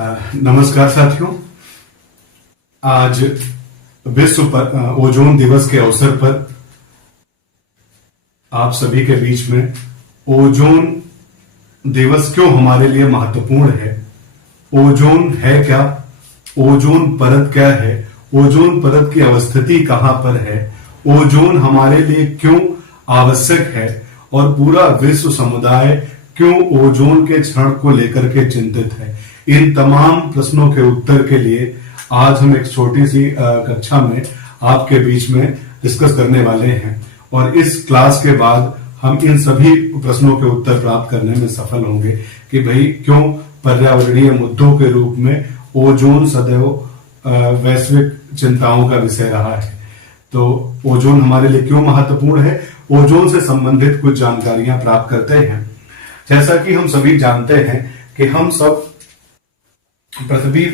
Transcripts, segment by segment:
नमस्कार साथियों। आज विश्व ओजोन दिवस के अवसर पर आप सभी के बीच में ओजोन दिवस क्यों हमारे लिए महत्वपूर्ण है, ओजोन है क्या, ओजोन परत क्या है, ओजोन परत की अवस्थिति कहां पर है, ओजोन हमारे लिए क्यों आवश्यक है और पूरा विश्व समुदाय क्यों ओजोन के क्षरण को लेकर के चिंतित है, इन तमाम प्रश्नों के उत्तर के लिए आज हम एक छोटी सी कक्षा में आपके बीच में डिस्कस करने वाले हैं और इस क्लास के बाद हम इन सभी प्रश्नों के उत्तर प्राप्त करने में सफल होंगे कि भाई क्यों पर्यावरणीय मुद्दों के रूप में ओजोन सदैव वैश्विक चिंताओं का विषय रहा है। तो ओजोन हमारे लिए क्यों महत्वपूर्ण है, ओजोन से संबंधित कुछ जानकारियां प्राप्त करते हैं। जैसा कि हम सभी जानते हैं कि हम सब पृथ्वी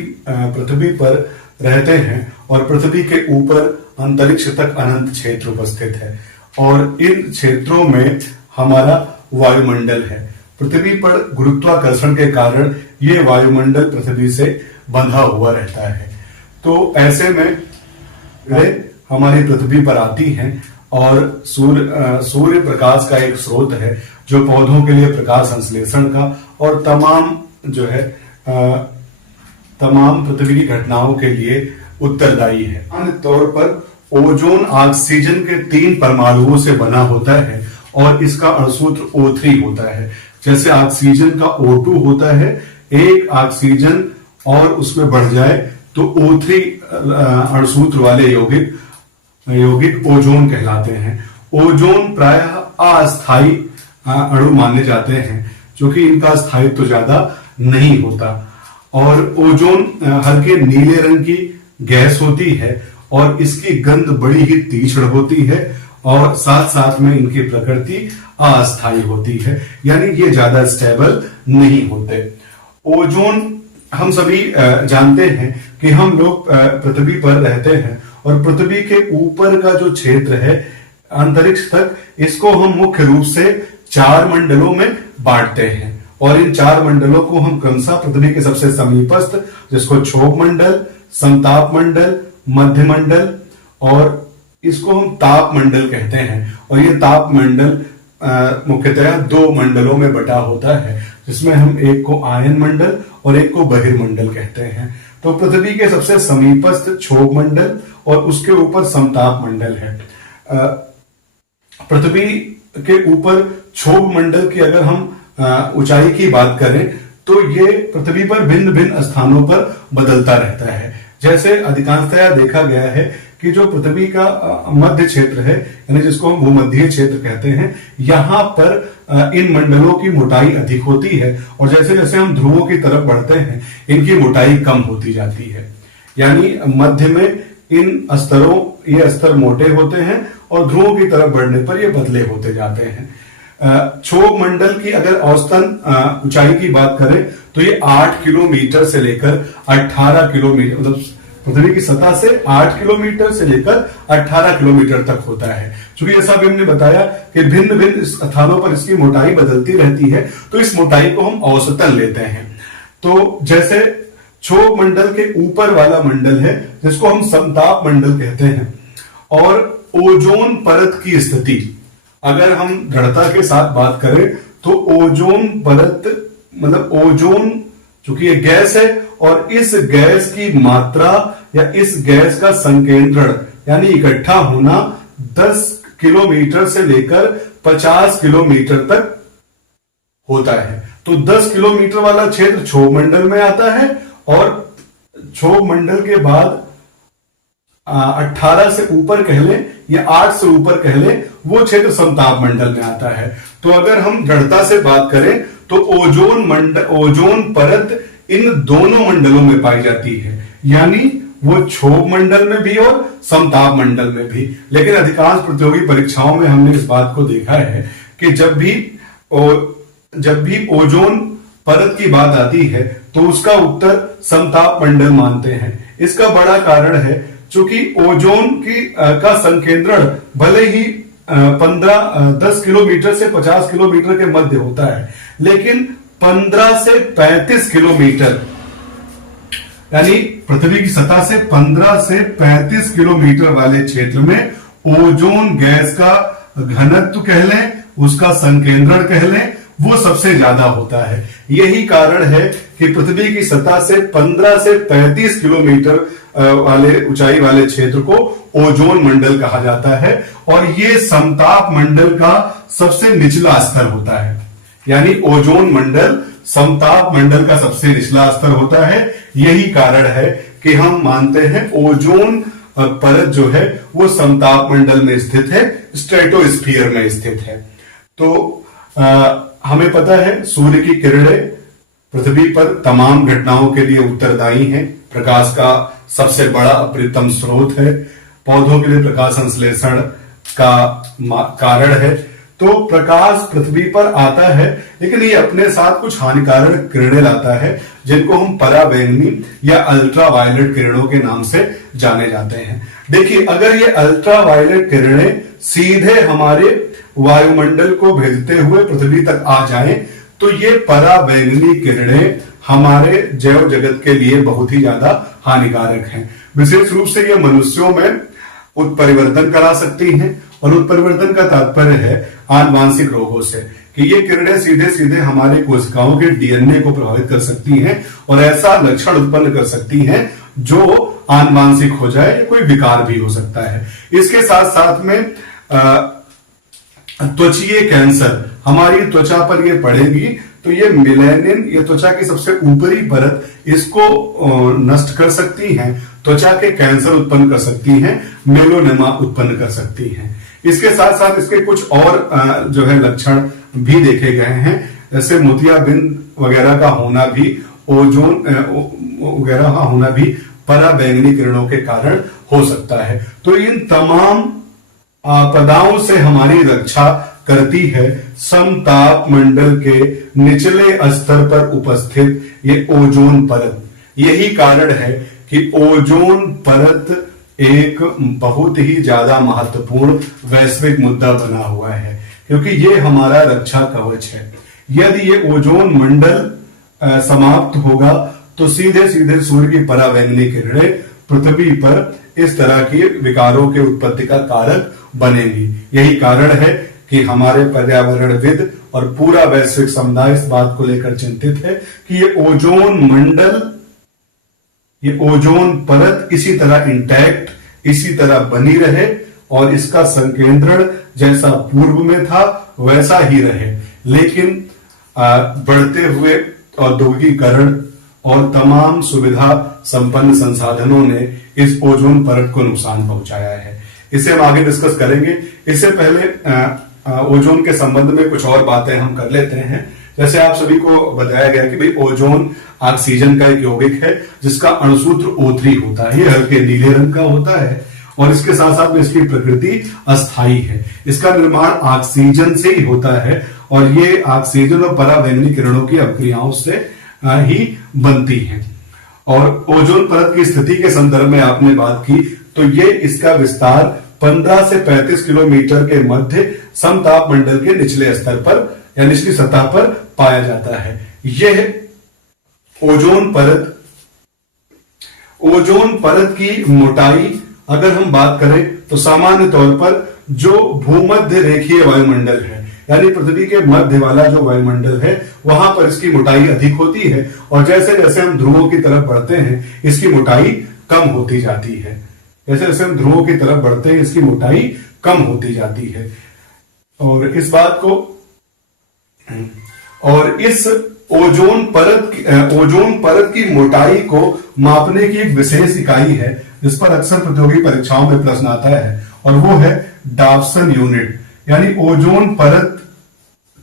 पर रहते हैं और पृथ्वी के ऊपर अंतरिक्ष तक अनंत क्षेत्र उपस्थित है और इन क्षेत्रों में हमारा वायुमंडल है। पृथ्वी पर गुरुत्वाकर्षण के कारण ये वायुमंडल पृथ्वी से बंधा हुआ रहता है। तो ऐसे में हमारी पृथ्वी पर आती हैं और सूर्य प्रकाश का एक स्रोत है जो पौधों के लिए प्रकाश संश्लेषण का और तमाम पृथ्वी की घटनाओं के लिए उत्तरदायी है। अन्य तौर पर ओजोन ऑक्सीजन के 3 परमाणुओं से बना होता है और इसका अणुसूत्र O3 होता है। जैसे ऑक्सीजन का O2 होता है, एक ऑक्सीजन और उसमें बढ़ जाए तो O3 अणुसूत्र वाले यौगिक ओजोन कहलाते हैं। ओजोन प्रायः अस्थायी अणु माने जाते हैं, जो कि इनका स्थायित्व तो ज्यादा नहीं होता और ओजोन हल्के नीले रंग की गैस होती है और इसकी गंध बड़ी ही तीक्ष्ण होती है और साथ साथ में इनकी प्रकृति अस्थायी होती है, यानी ये ज्यादा स्टेबल नहीं होते। ओजोन हम सभी जानते हैं कि हम लोग पृथ्वी पर रहते हैं और पृथ्वी के ऊपर का जो क्षेत्र है अंतरिक्ष तक, इसको हम मुख्य रूप से 4 मंडलों में बांटते हैं और इन 4 मंडलों को हम क्रमशः पृथ्वी के सबसे समीपस्थ, जिसको क्षोभ मंडल, समताप मंडल, मध्य मंडल और इसको हम ताप मंडल कहते हैं। और ये ताप मंडल मुख्यतः 2 मंडलों में बटा होता है, जिसमें हम एक को आयन मंडल और एक को बहिर्मंडल कहते हैं। तो पृथ्वी के सबसे समीपस्थ क्षोभ मंडल और उसके ऊपर समताप मंडल है। पृथ्वी के ऊपर क्षोभ मंडल की अगर हम ऊंचाई की बात करें तो ये पृथ्वी पर भिन्न भिन्न स्थानों पर बदलता रहता है। जैसे अधिकांशतया देखा गया है कि जो पृथ्वी का मध्य क्षेत्र है, यानी जिसको हम भूमध्य क्षेत्र कहते हैं, यहाँ पर इन मंडलों की मोटाई अधिक होती है और जैसे जैसे हम ध्रुवों की तरफ बढ़ते हैं इनकी मोटाई कम होती जाती है। यानी मध्य में ये स्तर मोटे होते हैं और ध्रुवों की तरफ बढ़ने पर ये पतले होते जाते हैं। क्षोभ मंडल की अगर औसतन ऊंचाई की बात करें तो ये 8 किलोमीटर से लेकर 18 किलोमीटर, मतलब पृथ्वी की सतह से 8 किलोमीटर से लेकर 18 किलोमीटर तक होता है। क्योंकि जैसा अभी हमने बताया कि भिन्न भिन्न स्थानों पर इसकी मोटाई बदलती रहती है, तो इस मोटाई को हम औसतन लेते हैं। तो जैसे क्षोभ मंडल के ऊपर वाला मंडल है जिसको हम समताप मंडल कहते हैं। और ओजोन परत की स्थिति अगर हम दृढ़ता के साथ बात करें तो ओजोन परत, मतलब ओजोन चूंकि ये गैस है और इस गैस की मात्रा या इस गैस का संकेंद्रण यानी इकट्ठा होना 10 किलोमीटर से लेकर 50 किलोमीटर तक होता है। तो 10 किलोमीटर वाला क्षेत्र क्षोभ मंडल में आता है और क्षोभ मंडल के बाद 18 से ऊपर कह लें या 8 से ऊपर कह लें, वो क्षेत्र समताप मंडल में आता है। तो अगर हम दृढ़ता से बात करें तो ओजोन परत इन दोनों मंडलों में पाई जाती है, यानी वो क्षोभ मंडल में भी और समताप मंडल में भी। लेकिन अधिकांश प्रतियोगी परीक्षाओं में हमने इस बात को देखा है कि जब भी ओजोन परत की बात आती है तो उसका उत्तर समताप मंडल मानते हैं। इसका बड़ा कारण है चूंकि ओजोन का संकेंद्रण भले ही 10 किलोमीटर से 50 किलोमीटर के मध्य होता है, लेकिन 15 से 35 किलोमीटर यानी पृथ्वी की सतह से 15 से 35 किलोमीटर वाले क्षेत्र में ओजोन गैस का घनत्व कह लें, उसका संकेंद्रण कह लें, वो सबसे ज्यादा होता है। यही कारण है कि पृथ्वी की सतह से 15 से 35 किलोमीटर वाले ऊंचाई वाले क्षेत्र को ओजोन मंडल कहा जाता है, और ये समताप मंडल का सबसे निचला स्तर होता है। यानी ओजोन मंडल समताप मंडल का सबसे निचला स्तर होता है। यही कारण है कि हम मानते हैं ओजोन परत जो है वो समताप मंडल में स्थित है, स्ट्रेटोस्फीयर में स्थित है। तो हमें पता है सूर्य की किरणें पृथ्वी पर तमाम घटनाओं के लिए उत्तरदायी हैं। प्रकाश का सबसे बड़ा अप्रियतम स्रोत है, पौधों के लिए प्रकाश संश्लेषण का कारण है। तो प्रकाश पृथ्वी पर आता है, लेकिन ये अपने साथ कुछ हानिकारक किरणें लाता है, जिनको हम पराबैंगनी या अल्ट्रावायलेट किरणों के नाम से जाने जाते हैं। देखिए, अगर ये अल्ट्रावायलेट किरणें सीधे हमारे वायुमंडल को भेजते हुए पृथ्वी तक आ जाएं, तो ये पराबैंगनी किरणें हमारे जैव जगत के लिए बहुत ही ज्यादा हानिकारक हैं। विशेष रूप से ये मनुष्यों में उत्परिवर्तन करा सकती हैं, और उत्परिवर्तन का तात्पर्य है आनुवांशिक रोगों से, कि ये किरणें सीधे सीधे हमारे कोशिकाओं के डीएनए को प्रभावित कर सकती हैं और ऐसा लक्षण उत्पन्न कर सकती हैं जो आनुवांशिक हो जाए, कोई विकार भी हो सकता है। इसके साथ साथ में त्वचीय कैंसर हमारी त्वचा पर ये पड़ेगी, तो ये मेलानिन, ये त्वचा की सबसे ऊपरी परत, इसको नष्ट कर सकती हैं, त्वचा के कैंसर उत्पन्न कर सकती हैं, मेलोनेमा उत्पन्न कर सकती हैं। इसके साथ साथ इसके कुछ और जो है लक्षण भी देखे गए हैं, जैसे मोतियाबिंद वगैरह का होना भी, ओजोन वगैरह का होना भी पराबैंगनी किरणों के कारण हो सकता है। तो इन तमाम आपदाओं से हमारी रक्षा करती है समताप मंडल के निचले स्तर पर उपस्थित ये ओजोन परत। यही कारण है कि ओजोन परत एक बहुत ही ज्यादा महत्वपूर्ण वैश्विक मुद्दा बना हुआ है, क्योंकि ये हमारा रक्षा कवच है। यदि ये ओजोन मंडल समाप्त होगा तो सीधे सीधे सूर्य की पराबैंगनी किरणें पृथ्वी पर इस तरह की विकारों के उत्पत्ति का कारक बनेगी। यही कारण है कि हमारे पर्यावरणविद और पूरा वैश्विक समुदाय इस बात को लेकर चिंतित है कि ये ओजोन मंडल, ये ओजोन परत इसी तरह इंटैक्ट, इसी तरह बनी रहे, और इसका संकेंद्रण जैसा पूर्व में था वैसा ही रहे। लेकिन बढ़ते हुए औद्योगिकीकरण और तमाम सुविधा संपन्न संसाधनों ने इस ओजोन परत को नुकसान पहुंचाया है। इसे हम आगे डिस्कस करेंगे। इससे पहले ओजोन के संबंध में कुछ और बातें हम कर लेते हैं। जैसे आप सभी को बताया गया कि भाई ओजोन ऑक्सीजन का एक यौगिक है, जिसका अणुसूत्र O3 होता है। ये हल्के नीले रंग का होता है, और इसके साथ साथ में इसकी प्रकृति अस्थायी है। इसका निर्माण ऑक्सीजन से ही होता है, और ये ऑक्सीजन और पराबैंगनी किरणों की अपक्रियाओं से ही बनती है। और ओजोन परत की स्थिति के संदर्भ में आपने बात की, तो ये इसका विस्तार 15 से 35 किलोमीटर के मध्य समताप मंडल के निचले स्तर पर या निचली सतह पर पाया जाता है। यह ओजोन परत की मोटाई अगर हम बात करें तो सामान्य तौर पर जो भूमध्य रेखीय वायुमंडल है, यानी पृथ्वी के मध्य वाला जो वायुमंडल है, वहां पर इसकी मोटाई अधिक होती है, और जैसे जैसे हम ध्रुवों की तरफ बढ़ते हैं इसकी मोटाई कम होती जाती है। जैसे जैसे हम ध्रुवों की तरफ बढ़ते हैं इसकी मोटाई कम होती जाती है। और इस बात को, और इस ओजोन परत की मोटाई को मापने की एक विशेष इकाई है जिस पर अक्सर प्रतियोगी परीक्षाओं में प्रश्न आता है, और वो है डाप्सन यूनिट। यानी ओजोन परत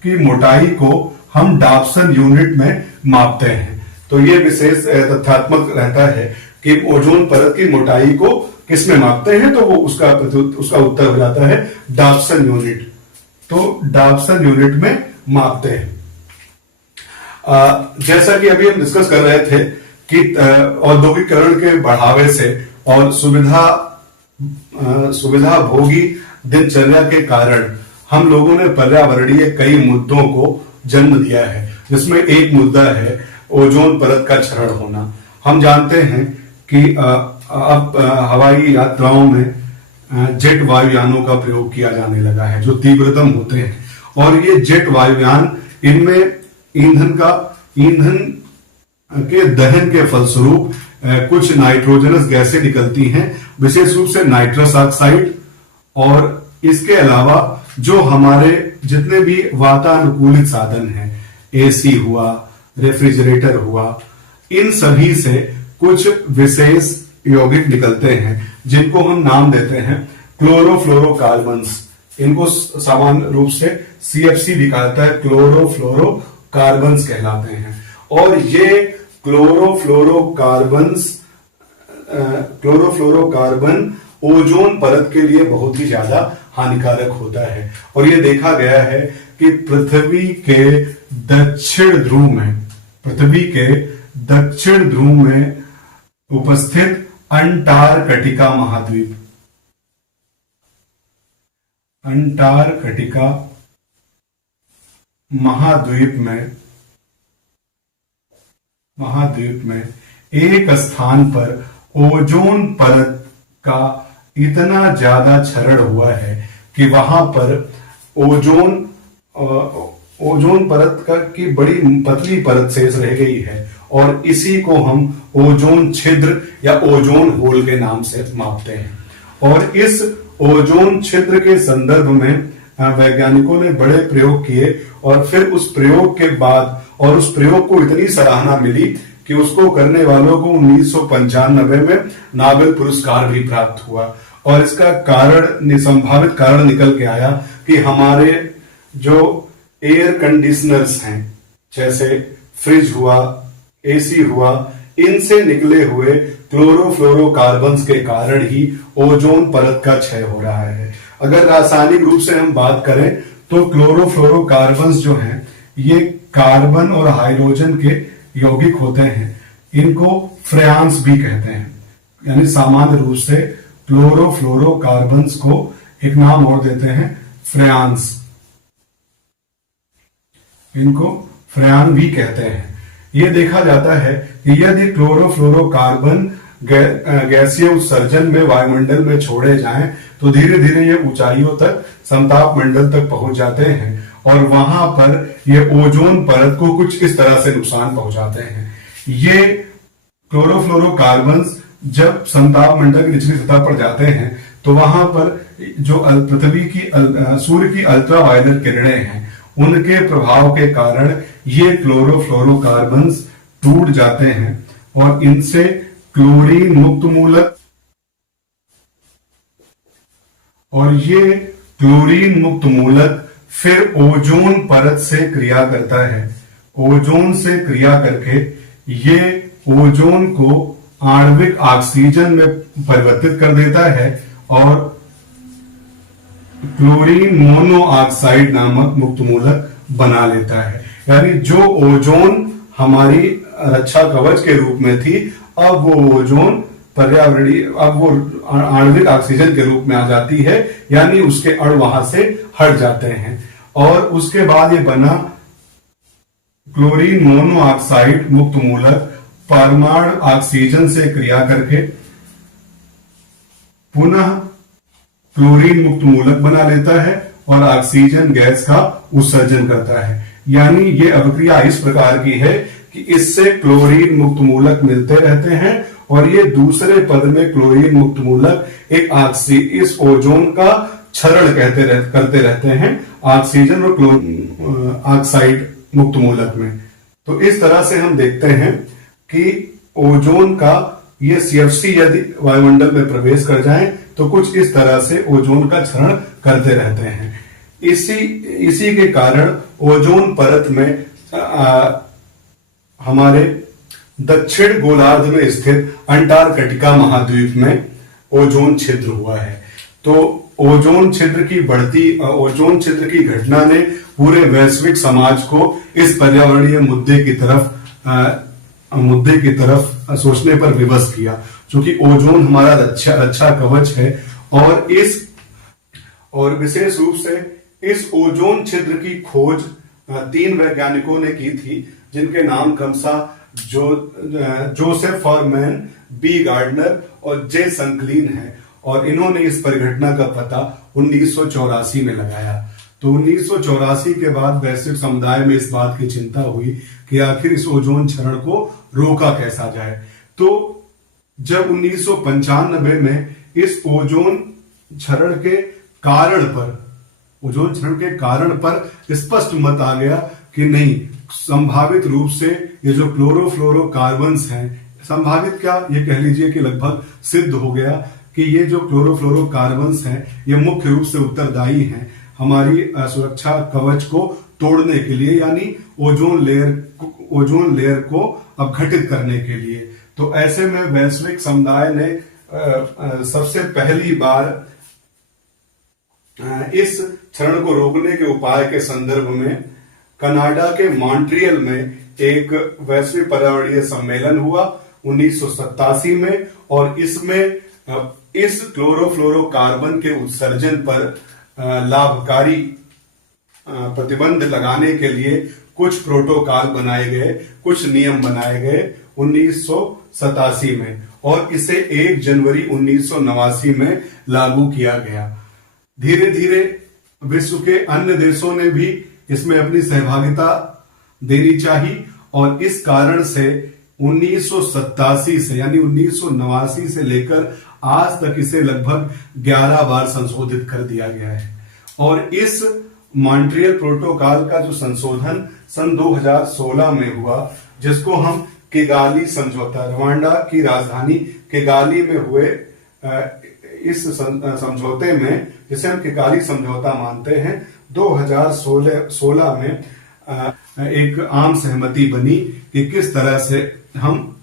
की मोटाई को हम डाप्सन यूनिट में मापते हैं। तो ये विशेष तथ्यात्मक रहता है कि ओजोन परत की मोटाई को किस में मापते हैं, तो वो उसका उत्तर हो जाता है डाप्सन यूनिट। तो डाप्सन यूनिट में मापते हैं। जैसा कि अभी हम डिस्कस कर रहे थे कि औद्योगिकरण के बढ़ावे से और सुविधा भोगी दिनचर्या के कारण हम लोगों ने पर्यावरणीय कई मुद्दों को जन्म दिया है, जिसमें एक मुद्दा है ओजोन परत का क्षरण होना। हम जानते हैं कि अब हवाई यात्राओं में जेट वायुयानों का प्रयोग किया जाने लगा है जो तीव्रतम होते हैं, और ये जेट वायुयान, इनमें ईंधन के दहन के फलस्वरूप कुछ नाइट्रोजनस गैसें निकलती हैं, विशेष रूप से नाइट्रस ऑक्साइड। और इसके अलावा जो हमारे जितने भी वातानुकूलित साधन हैं, एसी हुआ, रेफ्रिजरेटर हुआ, इन सभी से कुछ विशेष यौगिक निकलते हैं जिनको हम नाम देते हैं क्लोरोफ्लोरोकार्बन्स। इनको सामान्य रूप से सीएफसी भी कहता है, क्लोरोफ्लोरोकार्बन्स कहलाते हैं। और ये क्लोरोफ्लोरोकार्बन ओजोन परत के लिए बहुत ही ज्यादा हानिकारक होता है। और ये देखा गया है कि पृथ्वी के दक्षिण ध्रुव में उपस्थित अंटार्कटिका महाद्वीप में एक स्थान पर ओजोन परत का इतना ज्यादा क्षरण हुआ है कि वहां पर ओजोन परत की बड़ी पतली परत शेष रह गई है, और इसी को हम ओजोन छिद्र या ओजोन होल के नाम से मापते हैं। और इस ओजोन छिद्र के संदर्भ में वैज्ञानिकों ने बड़े प्रयोग किए, और फिर उस प्रयोग के बाद और उस प्रयोग को इतनी सराहना मिली कि उसको करने वालों को 1995 में नोबेल पुरस्कार भी प्राप्त हुआ। और इसका संभावित कारण निकल के आया कि हमारे जो एयर कंडीशनर्स हैं, जैसे फ्रिज हुआ, एसी हुआ, इनसे निकले हुए क्लोरोफ्लोरोकार्बन्स के कारण ही ओजोन परत का क्षय हो रहा है। अगर रासायनिक रूप से हम बात करें तो क्लोरोफ्लोरोकार्बन्स जो हैं, ये कार्बन और हाइड्रोजन के यौगिक होते हैं। इनको फ्रेयांस भी कहते हैं, यानी सामान्य रूप से क्लोरोफ्लोरोकार्बन्स को एक नाम और देते हैं, फ्रेयांस। इनको फ्रेयान भी कहते हैं। यह देखा जाता है कि यदि क्लोरोफ्लोरोकार्बन गैसीय उत्सर्जन में वायुमंडल में छोड़े जाएं तो धीरे धीरे ये ऊंचाइयों तक समताप मंडल तक पहुंच जाते हैं, और वहां पर ये ओजोन परत को कुछ इस तरह से नुकसान पहुंचाते हैं। ये क्लोरोफ्लोरोकार्बन्स जब समताप मंडल की निचली सतह पर जाते हैं तो वहां पर जो सूर्य की अल्ट्रावायलेट किरणें हैं, उनके प्रभाव के कारण ये क्लोरोफ्लोरोकार्बन्स टूट जाते हैं, और इनसे क्लोरीन मुक्त मूलक, और ये क्लोरीन मुक्त मूलक फिर ओजोन परत से क्रिया करता है। ओजोन से क्रिया करके ये ओजोन को आणविक ऑक्सीजन में परिवर्तित कर देता है, और क्लोरीन मोनोऑक्साइड नामक मुक्त मूलक बना लेता है। यानी जो ओजोन हमारी रक्षा कवच के रूप में थी, अब वो ओजोन अब वो आणविक ऑक्सीजन के रूप में आ जाती है, यानी उसके अणु वहां से हट जाते हैं। और उसके बाद ये बना क्लोरीन मोनोऑक्साइड मुक्त मूलक परमाणु ऑक्सीजन से क्रिया करके पुनः क्लोरीन मुक्त मूलक बना लेता है और ऑक्सीजन गैस का उत्सर्जन करता है। यानी ये अभिक्रिया इस प्रकार की है कि इससे क्लोरीन मुक्त मूलक मिलते रहते हैं, और ये दूसरे पद में क्लोरीन मुक्त मूलक इस ओजोन का क्षरण करते रहते हैं ऑक्सीजन और ऑक्साइड मुक्त मूलक में। तो इस तरह से हम देखते हैं कि ओजोन का ये सीएफसी यदि वायुमंडल में प्रवेश कर जाए तो कुछ इस तरह से ओजोन का क्षरण करते रहते हैं। इसी के कारण ओजोन परत में हमारे दक्षिण गोलार्ध में स्थित अंटार्कटिका महाद्वीप में ओजोन छिद्र हुआ है। तो ओजोन छिद्र की घटना ने पूरे वैश्विक समाज को इस पर्यावरणीय मुद्दे की तरफ सोचने पर विवश किया, क्योंकि ओजोन हमारा रक्षा कवच है। और विशेष रूप से इस ओजोन छिद्र की खोज 3 वैज्ञानिकों ने की थी, जिनके नाम क्रमशः जोसेफ फॉरमैन, बी गार्डनर और जे संकलीन है। और इन्होंने इस परिघटना का पता 1984 में लगाया। तो 1984 के बाद वैश्विक समुदाय में इस बात की चिंता हुई कि आखिर इस ओजोन क्षरण को रोका कैसा जाए। तो जब 1995 में इस ओजोन क्षरण के कारण पर स्पष्ट मत आ गया कि नहीं, संभावित रूप से ये जो क्लोरोफ्लोरोकार्बन्स हैं, संभावित क्या, ये कह लीजिए कि लगभग सिद्ध हो गया कि ये जो क्लोरोफ्लोरोकार्बन्स हैं ये मुख्य रूप से उत्तरदायी हैं हमारी सुरक्षा कवच को तोड़ने के लिए, यानी ओजोन लेयर को अपघटित करने के लिए। तो ऐसे में वैश्विक समुदाय ने सबसे पहली बार इस क्षरण को रोकने के उपाय के संदर्भ में कनाडा के मॉन्ट्रियल में एक वैश्विक पर्यावरणीय सम्मेलन हुआ 1987 में, और इसमें इस क्लोरोफ्लोरोकार्बन के उत्सर्जन पर लाभकारी प्रतिबंध लगाने के लिए कुछ प्रोटोकॉल बनाए गए, कुछ नियम बनाए गए 1987 में, और इसे 1 जनवरी 1989 में लागू किया गया। धीरे धीरे विश्व के अन्य देशों ने भी इसमें अपनी सहभागिता देनी चाहिए, और इस कारण से 1987 से यानी 1989 से लेकर आज तक इसे लगभग 11 बार संशोधित कर दिया गया है। और इस मॉन्ट्रियल प्रोटोकॉल का जो संशोधन सन 2016 में हुआ, जिसको हम किगाली समझौता, रवांडा की राजधानी किगाली में हुए इस समझौते में, जिसे हम किगाली समझौता मानते हैं, 2016 में एक आम सहमति बनी कि किस तरह से हम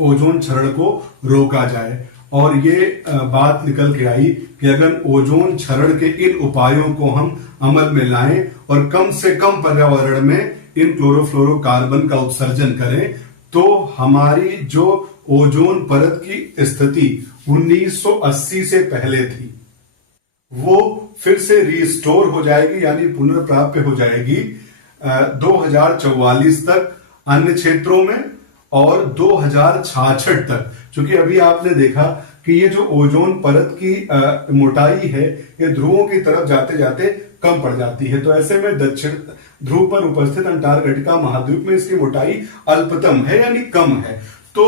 ओजोन क्षरण को रोका जाए। और ये बात निकल के आई कि अगर ओजोन क्षरण के इन उपायों को हम अमल में लाएं और कम से कम पर्यावरण में इन क्लोरोफ्लोरोकार्बन का उत्सर्जन करें, तो हमारी जो ओजोन परत की स्थिति 1980 से पहले थी वो फिर से रिस्टोर हो जाएगी, यानी पुनर्प्राप्य हो जाएगी 2044 तक अन्य क्षेत्रों में, और 2066 तक। क्योंकि अभी आपने देखा कि ये जो ओजोन परत की मोटाई है ये ध्रुवों की तरफ जाते जाते कम पड़ जाती है। तो ऐसे में दक्षिण ध्रुव पर उपस्थित अंटार्कटिका महाद्वीप में इसकी मोटाई अल्पतम है, यानी कम है। तो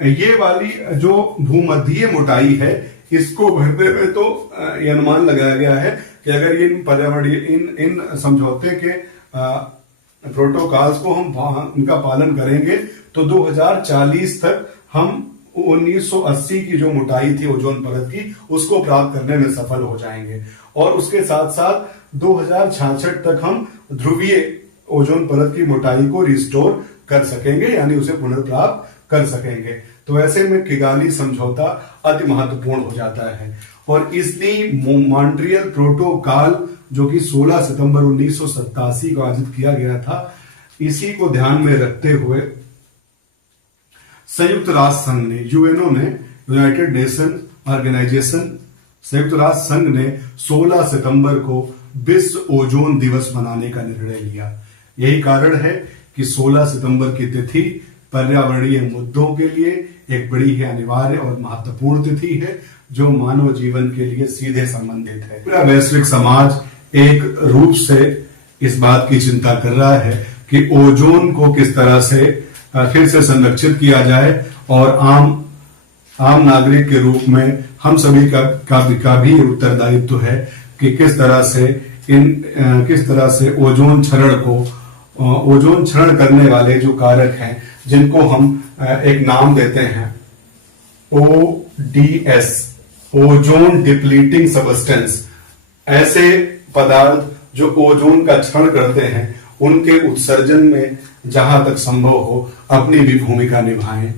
ये वाली जो भूमध्यीय मोटाई है, इसको भरने में तो ये अनुमान लगाया गया है कि अगर इन पर्यावरणीय इन समझौते के प्रोटोकॉल्स को हम इनका पालन करेंगे तो 2040 तक हम 1980 की जो मोटाई थी ओजोन परत की, उसको प्राप्त करने में सफल हो जाएंगे। और उसके साथ साथ 2066 तक हम ध्रुवीय ओजोन परत की मोटाई को रिस्टोर कर सकेंगे, यानी उसे पुनर्प्राप्त कर सकेंगे। तो ऐसे में किगाली समझौता अति महत्वपूर्ण हो जाता है। और इसलिए मॉन्ट्रियल प्रोटोकॉल जो कि 16 सितंबर 1987 को आयोजित किया गया था, इसी को ध्यान में रखते हुए संयुक्त राष्ट्र संघ ने, यूएनओ ने, यूनाइटेड नेशन ऑर्गेनाइजेशन, संयुक्त राष्ट्र संघ ने 16 सितंबर को विश्व ओजोन दिवस मनाने का निर्णय लिया। यही कारण है कि 16 सितंबर की तिथि पर्यावरणीय मुद्दों के लिए एक बड़ी ही अनिवार्य और महत्वपूर्ण तिथि है, जो मानव जीवन के लिए सीधे संबंधित है। पूरा वैश्विक समाज एक रूप से इस बात की चिंता कर रहा है कि ओजोन को किस तरह से फिर से संरक्षित किया जाए, और आम नागरिक के रूप में हम सभी का भी उत्तरदायित्व है कि किस तरह से ओजोन क्षरण करने वाले जो कारक हैं, जिनको हम एक नाम देते हैं ODS, ओजोन डिप्लीटिंग सब्सटेंस, ऐसे पदार्थ जो ओजोन का क्षरण करते हैं, उनके उत्सर्जन में जहां तक संभव हो अपनी भी भूमिका निभाएं।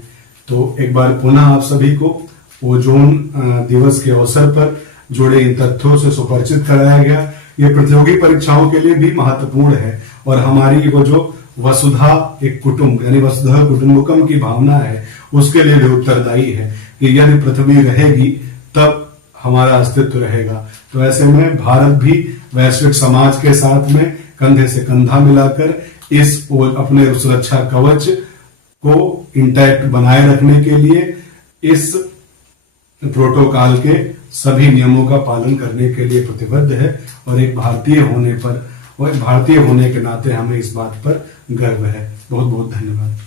तो एक बार पुनः आप सभी को ओजोन दिवस के अवसर पर जुड़े इन तथ्यों से सुपरिचित कराया गया। ये प्रतियोगी परीक्षाओं के लिए भी महत्वपूर्ण है, और हमारी वो जो वसुधा एक कुटुंब यानी वसुधा कुटुंबकम की भावना है, उसके लिए भी उत्तरदायी है कि यदि पृथ्वी रहेगी तब हमारा अस्तित्व रहेगा। तो ऐसे में भारत भी वैश्विक समाज के साथ में कंधे से कंधा मिलाकर इस अपने सुरक्षा कवच को इंटैक्ट बनाए रखने के लिए इस प्रोटोकॉल के सभी नियमों का पालन करने के लिए प्रतिबद्ध है। और एक भारतीय होने के नाते हमें इस बात पर गर्व है। बहुत बहुत धन्यवाद।